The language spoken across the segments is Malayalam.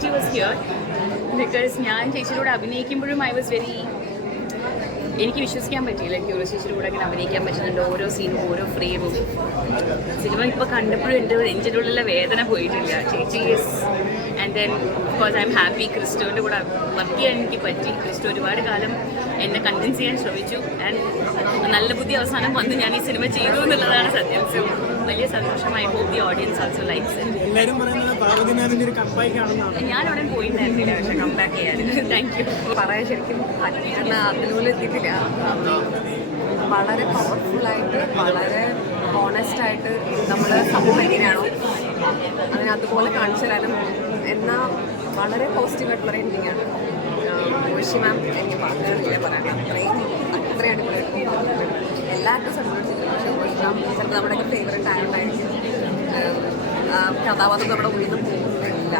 ചേച്ചി വാസ് ഹിയർ ബിക്കോസ് ഞാൻ ചേച്ചിയുടെ അഭിനയിക്കുമ്പോഴും ഐ വാസ് വെരി എനിക്ക് വിശ്വസിക്കാൻ പറ്റിയില്ല ക്യൂറോ ചേച്ചിയുടെ കൂടെ അങ്ങനെ അഭിനയിക്കാൻ പറ്റുന്നുണ്ട് ഓരോ സീനും ഓരോ ഫ്രെയിമും സിനിമ ഇപ്പോൾ കണ്ടപ്പോഴും എൻ്റെ നെഞ്ചിൻ്റെ ഉള്ളിലെ വേദന പോയിട്ടില്ല ചേച്ചി is and then because I am happy ക്രിസ്റ്റോൻ്റെ കൂടെ വർക്ക് ചെയ്യാൻ എനിക്ക് പറ്റി ക്രിസ്റ്റോ ഒരുപാട് കാലം എന്നെ കൺവിൻസ് ചെയ്യാൻ ശ്രമിച്ചു ആൻഡ് നല്ല ബുദ്ധി അവസാനം വന്ന് ഞാൻ ഈ സിനിമ ചെയ്തു എന്നുള്ളതാണ് സത്യം സോ വലിയ സന്തോഷമായി hope the audience also likes ഞാൻ അവിടെ പോയിട്ടുണ്ടായിരുന്നില്ല പക്ഷേ കംബാക്ക് ചെയ്യാൻ താങ്ക് യു പറയാൻ ശരിക്കും പറ്റുന്ന അതിലൂടെ എത്തിയിട്ടില്ല വളരെ പവർഫുള്ളായിട്ട് വളരെ ഓണസ്റ്റായിട്ട് നമ്മൾ സമൂഹം എങ്ങനെയാണോ അതിന് അതുപോലെ കാണിച്ചു തരാനും എന്നാൽ വളരെ പോസിറ്റീവായിട്ടുള്ള റേറ്റിംഗാണ് ഋഷി മാം എനിക്ക് പറഞ്ഞിട്ടില്ല പറയാൻ അത്രയും അടിപൊളിയായിട്ട് പറഞ്ഞിട്ടുണ്ട് എല്ലാ ആക്ടേഴ്സും അടിപൊളിച്ചിട്ടുണ്ട് പക്ഷേ ഋഷി മാം ചിലപ്പോൾ നമ്മുടെയൊക്കെ ഫേവറേറ്റ് ആയതുകൊണ്ടായിരിക്കും കഥാപാത്രം നമ്മുടെ ഉള്ളിൽ നിന്ന് പോകുന്നില്ല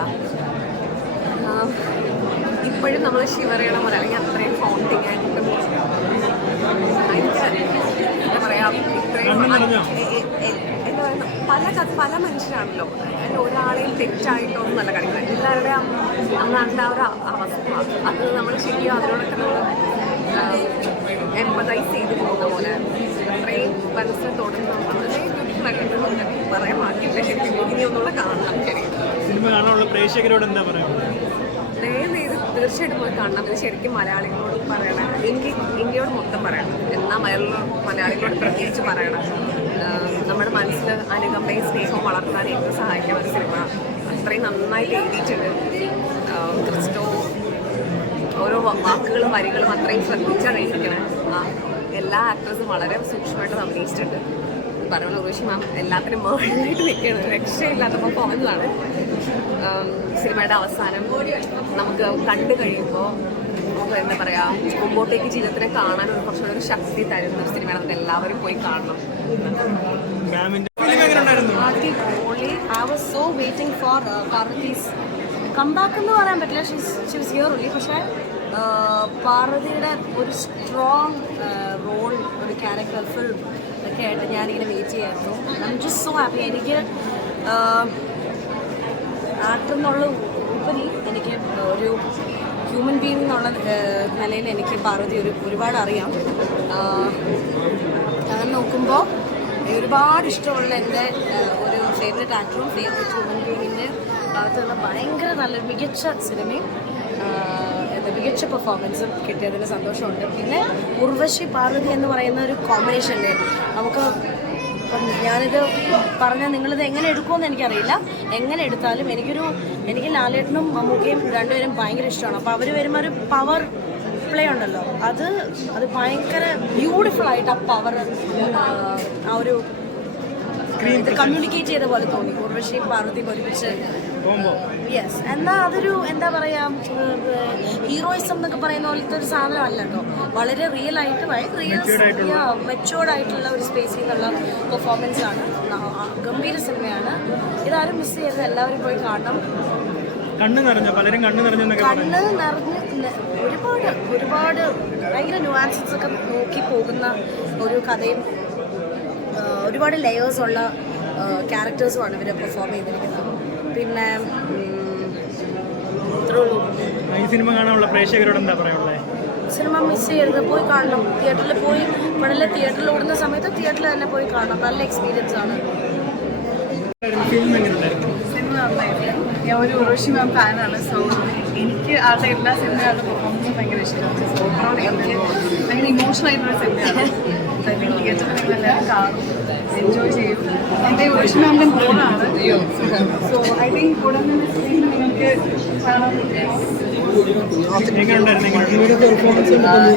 ഇപ്പോഴും നമ്മൾ ശിവറിയണ പോലെ അല്ലെങ്കിൽ അത്രയും ഫോണ്ടിങ് ആയിട്ട് ഭയങ്കര എന്താ പറയുക ഇത്രയും എന്താ പറയുക പല മനുഷ്യരാണല്ലോ അതിൽ ഒരാളെയും തെറ്റായിട്ടൊന്നുമല്ല കളിക്കുന്നത് എല്ലാവരുടെയും അന്നാണ്ട് ആ ഒരു അവസ്ഥ അത് നമ്മൾ ശരിക്കും അതിനോടൊക്കെ നമ്മൾ എംപതൈസ് ചെയ്ത് പോകുന്ന പോലെ അത്രയും മനസ്സിനെ തൊടുന്ന വളരെ ബ്യൂട്ടിഫുള്ളായിട്ട് പറയാൻ മാറ്റില്ല ശരിക്കും ഇനി ഒന്നുകൂടെ കാണണം സിനിമ കാണാനുള്ള പ്രേക്ഷകരോട് എന്താ പറയുക തീർച്ചയായിട്ടും പോയി കാണണം ഇത് ശരിക്കും മലയാളികളോട് പറയണം ഇന്ത്യയോട് മൊത്തം പറയണം എന്നാൽ മലയാളികളോട് പ്രത്യേകിച്ച് പറയണം നമ്മുടെ മനസ്സിൽ അനുകമ്പയും സ്നേഹവും വളർത്താൻ ഏറ്റവും സഹായിക്കുന്ന ഒരു സിനിമ അത്രയും നന്നായിട്ട് എഴുതിയിട്ടുണ്ട് ക്രിസ്റ്റോ ഓരോ വാക്കുകളും വരികളും അത്രയും ശ്രദ്ധിച്ചാണ് എഴുതിക്കുന്നത് എല്ലാ ആക്ടേഴ്സും വളരെ സൂക്ഷ്മമായിട്ട് അഭിനയിച്ചിട്ടുണ്ട് പറഞ്ഞ ഋഷി മാം എല്ലാത്തിനും മുകളിലായിട്ട് നിൽക്കുകയാണ് രക്ഷയില്ലാത്ത പെർഫോമൻസാണ് സിനിമയുടെ അവസാനം നമുക്ക് കണ്ടു കഴിയുമ്പോൾ നമുക്ക് എന്താ പറയുക മുമ്പോട്ടേക്ക് ജീവിതത്തിനെ കാണാൻ കുറച്ചുകൂടെ ഒരു ശക്തി തരുന്ന ഒരു സിനിമയാണ് നമുക്ക് എല്ലാവരും പോയി കാണണം I was so waiting for Parvati's comeback എന്ന് പറയാൻ പറ്റില്ല she was here only പക്ഷേ പാർവതിയുടെ ഒരു സ്ട്രോങ് റോൾ ഒരു ക്യാരക്ടർ ഫിൽം ഒക്കെ ആയിട്ട് ഞാനിങ്ങനെ വെയിറ്റ് ചെയ്യായിരുന്നു I am just so happy എനിക്ക് ആക്ടർ എന്നുള്ള ഉപരി എനിക്ക് ഒരു ഹ്യൂമൻ ബീയിങ് എന്നുള്ള നിലയിൽ എനിക്ക് പാർവതി ഒരുപാട് അറിയാം അങ്ങനെ നോക്കുമ്പോൾ ഒരുപാട് ഇഷ്ടമുള്ള എൻ്റെ ഒരു ഫേവറേറ്റ് ആക്ടറും ഫേവറേറ്റ് ഹ്യൂമൻ ബീയിങ്ങിൻ്റെ ഭാഗത്തുള്ള ഭയങ്കര നല്ല മികച്ച സിനിമയും എന്താ മികച്ച പെർഫോമൻസും കിട്ടിയതിന് സന്തോഷമുണ്ട് പിന്നെ ഉർവശി പാർവതി എന്ന് പറയുന്ന ഒരു കോമ്പിനേഷനിൽ നമുക്ക് അപ്പം ഞാനിത് പറഞ്ഞാൽ നിങ്ങളിത് എങ്ങനെ എടുക്കുമെന്ന് എനിക്കറിയില്ല എങ്ങനെ എടുത്താലും എനിക്ക് ലാലേട്ടനും മമ്മൂക്കയും രണ്ടുപേരും ഭയങ്കര ഇഷ്ടമാണ് അപ്പോൾ അവർ വരുമ്പോൾ ഒരു പവർ പ്ലേ ഉണ്ടല്ലോ അത് ഭയങ്കര ബ്യൂട്ടിഫുള്ളായിട്ട് ആ പവർ ആ ഒരു കമ്മ്യൂണിക്കേറ്റ് ചെയ്ത പോലെ തോന്നി ഉർവശിയും പാർവതിയും ഒരുമിച്ച് യെസ് എന്നാൽ അതൊരു എന്താ പറയുക ഹീറോയിസം എന്നൊക്കെ പറയുന്ന പോലത്തെ ഒരു സാധനമല്ല കേട്ടോ വളരെ റിയലായിട്ട് മെച്ചുവേർഡ് ആയിട്ടുള്ള ഒരു സ്പേസിൽ നിന്നുള്ള പെർഫോമൻസ് ആണ് ഗംഭീര സിനിമയാണ് ഇതാരും മിസ് ചെയ്യരുത് എല്ലാവരും പോയി കാണണം കണ്ണ് നിറഞ്ഞ് ഒരുപാട് ഭയങ്കര ന്യൂആൻസസ് ഒക്കെ നോക്കി പോകുന്ന ഒരു കഥയും ഒരുപാട് ലെയേഴ്സ് ഉള്ള ക്യാരക്ടേഴ്സുമാണ് ഇവർ പെർഫോം ചെയ്തിരിക്കുന്നത് പിന്നെ ഈ സിനിമ കാണാനുള്ള പ്രേക്ഷകരോട് എന്താ പറയാനുള്ളത് സിനിമ മിസ് ചെയ്യരുത് പോയി കാണണം തിയേറ്ററിൽ പോയി ഇവിടെ തിയേറ്ററിൽ ഓടുന്ന സമയത്ത് തിയേറ്ററിൽ തന്നെ പോയി കാണണം നല്ല എക്സ്പീരിയൻസ് ആണ് സിനിമ നന്നായിട്ട് ഞാൻ ഒരു ഉർവശി മാം ഫാനാണ് സോ എനിക്ക് ആളുടെ എല്ലാ സിനിമകളുടെ പെർഫോമൻസും ഭയങ്കര ഇഷ്ടമാണ് സോ ഓവറോൾ എനിക്ക് ഭയങ്കര ഇമോഷണൽ ആയിട്ടുള്ള സിനിമയാണ് തിയേറ്ററിൽ നിങ്ങൾ എല്ലാവരും കാണും എൻജോയ് ചെയ്യും എൻ്റെ ഉർവശി മാമിൻ്റെ മോളാണ് സോ ഐ തിങ്ക് കൂടെ നിങ്ങൾക്ക് കാണാൻ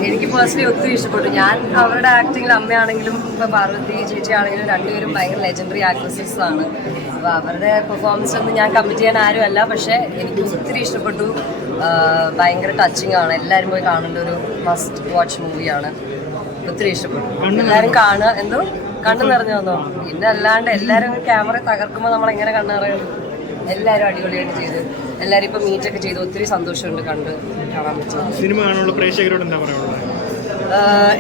എനിക്ക് പേഴ്സണലി ഒത്തിരി ഇഷ്ടപ്പെട്ടു ഞാൻ അവരുടെ ആക്ടിങ്ങിൽ അമ്മയാണെങ്കിലും ഇപ്പോൾ പാർവതി ചേച്ചി ആണെങ്കിലും രണ്ടുപേരും ഭയങ്കര ലെജൻഡറി ആക്ട്രസസ് ആണ് അപ്പോൾ അവരുടെ പെർഫോമൻസ് ഒന്നും ഞാൻ കമ്മിറ്റ് ചെയ്യാൻ ആരുമല്ല പക്ഷേ എനിക്ക് ഒത്തിരി ഇഷ്ടപ്പെട്ടു ഭയങ്കര ടച്ചിങ് ആണ് എല്ലാവരും പോയി കാണേണ്ട ഒരു മസ്റ്റ് വാച്ച് മൂവിയാണ് ഒത്തിരി ഇഷ്ടപ്പെട്ടു എല്ലാവരും കാണുക എന്തോ കണ്ണു നിറഞ്ഞു വന്നോ പിന്നെ അല്ലാണ്ട് എല്ലാവരും ക്യാമറ തകർക്കുമ്പോൾ നമ്മളെങ്ങനെ കണ്ണറിയും എല്ലാവരും അടിപൊളിയായിട്ട് ചെയ്ത് എല്ലാവരും ഇപ്പം മീറ്റൊക്കെ ചെയ്ത് ഒത്തിരി സന്തോഷമുണ്ട് കാണാൻ പറ്റും സിനിമ കാണാനുള്ള പ്രേക്ഷകരോട് എന്താ പറയാനുള്ളത്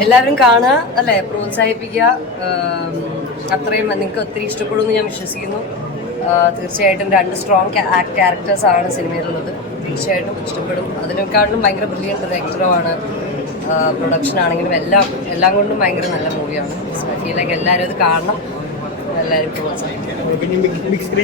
എല്ലാവരും കാണുക അല്ലേ പ്രോത്സാഹിപ്പിക്കുക അത്രയും നിങ്ങൾക്ക് ഒത്തിരി ഇഷ്ടപ്പെടുമെന്ന് ഞാൻ വിശ്വസിക്കുന്നു തീർച്ചയായിട്ടും 2 സ്ട്രോങ് ക്യാരക്ടേഴ്സാണ് സിനിമയിലുള്ളത്. തീർച്ചയായിട്ടും ഇഷ്ടപ്പെടും. അതിനേക്കാളും ഭയങ്കര ബ്രില്യൻ്റ് ഡയറക്ടറുമാണ്. പ്രൊഡക്ഷൻ ആണെങ്കിലും എല്ലാം കൊണ്ടും ഭയങ്കര നല്ല മൂവിയാണ്. സോ ഐ ഫീൽ ലൈക്ക് എല്ലാവരും അത് കാണണം, എല്ലാവരും പ്രോത്സാഹിക്കണം. Big screen